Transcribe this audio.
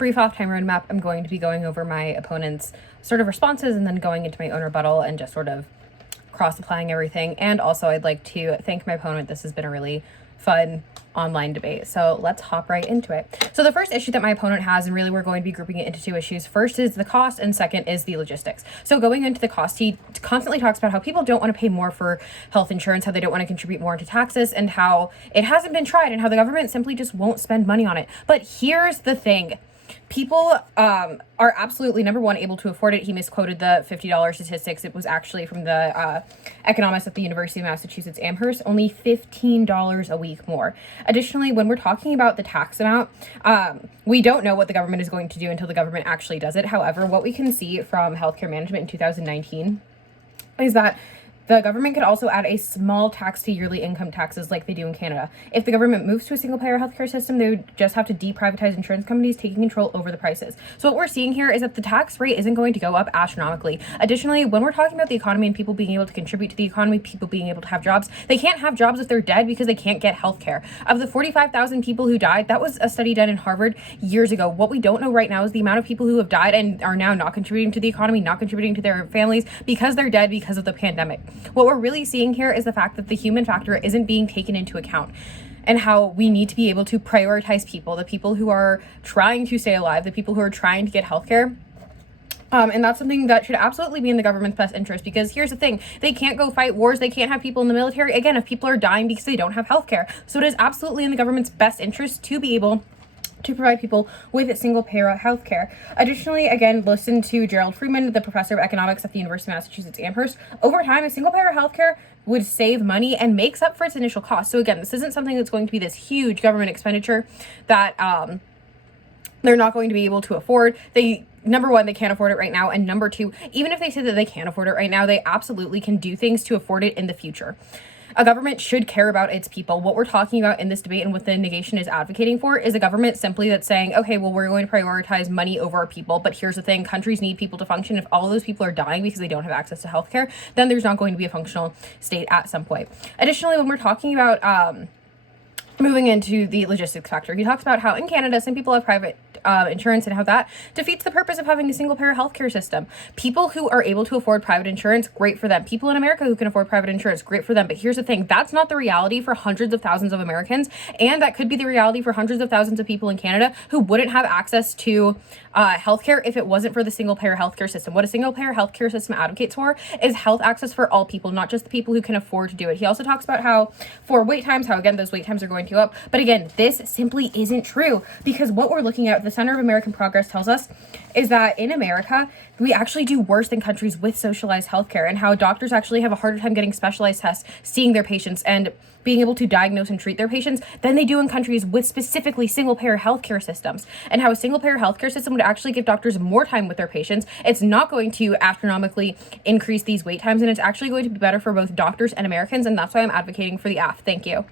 brief off-time roadmap, I'm going to be going over my opponent's sort of responses and then going into my own rebuttal and just sort of cross-applying everything. And also I'd like to thank my opponent. This has been a really fun online debate. So let's hop right into it. So the first issue that my opponent has, and really we're going to be grouping it into two issues. First is the cost and second is the logistics. So going into the cost, he constantly talks about how people don't want to pay more for health insurance, how they don't want to contribute more into taxes, and how it hasn't been tried and how the government simply just won't spend money on it. But here's the thing. People are absolutely, number one, able to afford it. He misquoted the $50 statistics. It was actually from the economist at the University of Massachusetts Amherst, only $15 a week more. Additionally, when we're talking about the tax amount, we don't know what the government is going to do until the government actually does it. However, what we can see from healthcare management in 2019 is that the government could also add a small tax to yearly income taxes like they do in Canada. If the government moves to a single-payer healthcare system, they would just have to deprivatize insurance companies, taking control over the prices. So what we're seeing here is that the tax rate isn't going to go up astronomically. Additionally, when we're talking about the economy and people being able to contribute to the economy, people being able to have jobs, they can't have jobs if they're dead because they can't get healthcare. Of the 45,000 people who died, that was a study done in Harvard years ago. What we don't know right now is the amount of people who have died and are now not contributing to the economy, not contributing to their families because they're dead because of the pandemic. What we're really seeing here is the fact that the human factor isn't being taken into account, and how we need to be able to prioritize people, the people who are trying to stay alive, the people who are trying to get healthcare. And that's something that should absolutely be in the government's best interest, because here's the thing, they can't go fight wars, they can't have people in the military, again, if people are dying because they don't have healthcare. So it is absolutely in the government's best interest to be able to provide people with single-payer healthcare. Additionally, again, listen to Gerald Freeman, the professor of economics at the University of Massachusetts Amherst. Over time, a single-payer healthcare would save money and makes up for its initial cost. So again, this isn't something that's going to be this huge government expenditure that they're not going to be able to afford. Number one, they can't afford it right now. And number two, even if they say that they can't afford it right now, they absolutely can do things to afford it in the future. A government should care about its people. What we're talking about in this debate and what the negation is advocating for is a government simply that's saying, okay, well, we're going to prioritize money over our people. But here's the thing, countries need people to function. If all of those people are dying because they don't have access to healthcare, then there's not going to be a functional state at some point. Additionally, when we're talking about moving into the logistics factor, he talks about how in Canada, some people have private insurance and how that defeats the purpose of having a single-payer healthcare system. People who are able to afford private insurance, great for them. People in America who can afford private insurance, great for them. But here's the thing, that's not the reality for hundreds of thousands of Americans, and that could be the reality for hundreds of thousands of people in Canada who wouldn't have access to healthcare if it wasn't for the single-payer healthcare system. What a single-payer healthcare system advocates for is health access for all people, not just the people who can afford to do it. He also talks about how for wait times, how again, those wait times are going to go up. But again, this simply isn't true, because what we're looking at, the Center of American Progress tells us, is that in America, we actually do worse than countries with socialized healthcare, and how doctors actually have a harder time getting specialized tests, seeing their patients, and being able to diagnose and treat their patients than they do in countries with specifically single-payer healthcare systems, and how a single-payer healthcare system would actually give doctors more time with their patients. It's not going to astronomically increase these wait times, and it's actually going to be better for both doctors and Americans, and that's why I'm advocating for the AF. Thank you.